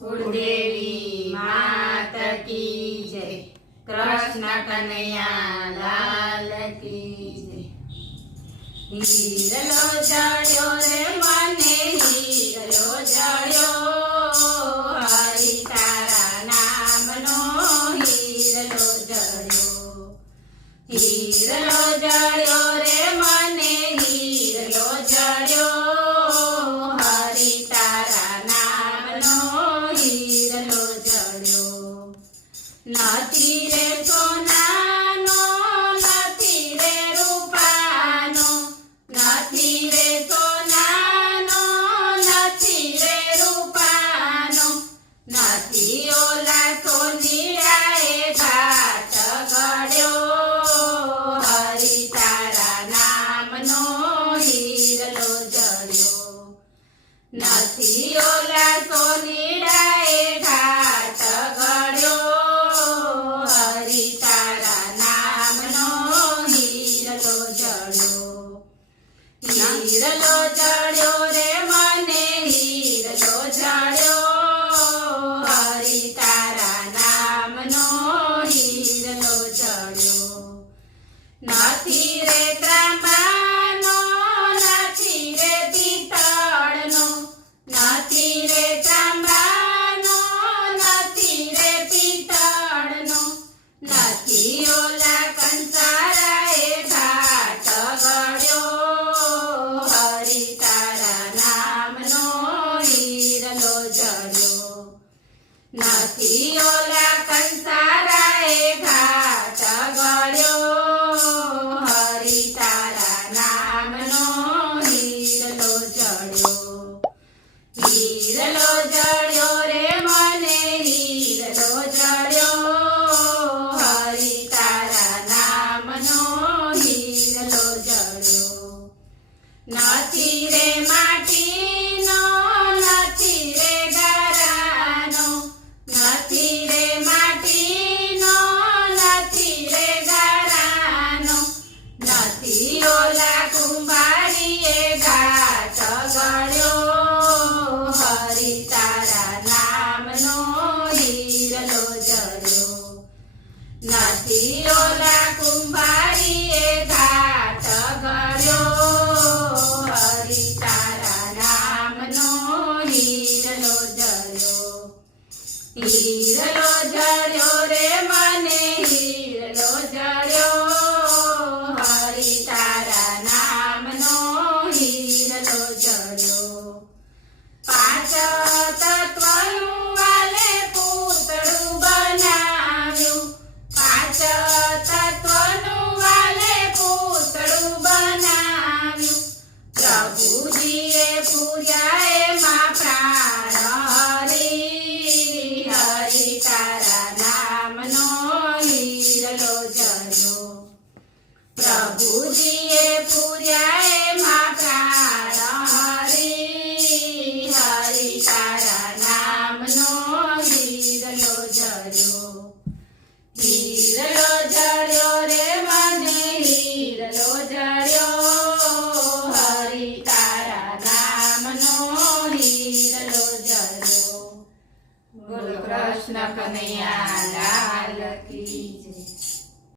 कुलदेवी मात की जय। कृष्ण कन्हैया लाल की जय। हीरलो जड़्यो रे मने हीरलो जड़्यो हरि तारा नामनो हीरलो जड़्यो। हीरलो जड़्यो रे मने हीरलो जड़्यो हरि तारा नामनो हीरलो जड़्यो। નથી રે સોનાનો નથી રે રૂપાનો નથી રે સોનાનો નથી રે રૂપાનો નથી ઓલા સોનીડાએ ઘાટ ગળ્યો હરિ તારા નામનો હીરલો જડ્યો। નથી ઓલા સોનીડાએ ઘાટ ગળ્યો હરિ તારા નામનો હીરલો જડ્યો। હીરલો જડ્યો રે મને હીરલો જડ્યો હરિ તારા નામનો હીરલો જડ્યો। નથી રે ત્રાંબાનો નથી રે પિત્તળનો નથી રે ત્રાંબાનો નથી રે પિત્તળનો નથી ઓલા કંસારાએ ઘાટ ગળ્યો હરિ તારા નામનો હીરલો જડ્યો। નથી ઓલા કંસારાએ ઘાટ ગળ્યો હરિ તારા નામનો હીરલો જડ્યો। હીરલો જડ્યો રે મને હીરલો જડ્યો હરિ તારા નામનો હીરલો જડ્યો। નથી રે માટીનો નથી રે ગરાનો નથી રે માટીનો નથી રે ગરાનો નથી ઓલા કુંભારીએ ઘાટ ગળ્યો હરિ તારા નામનો હીરલો જડ્યો। નથી ઓલા કુંભારીએ ઘાટ ગળ્યો હરિ તારા નામનો હીરલો જડ્યો। હીરલો જડ્યો રે મને હીરલો જડ્યો હરિ તારા નામનો હીરલો જડ્યો। પાંચ તત્વનું વાલે પૂતળું બનાવ્યું પાંચ તત્વનું વાલે પૂતળું બનાવ્યું। પ્રભુજીએ પૂર્યા એમાં પ્રાણ હરિ હરિ તારા નામનો હીરલો જડ્યો। પ્રભુજીએ પૂર્યા એમાં પ્રાણ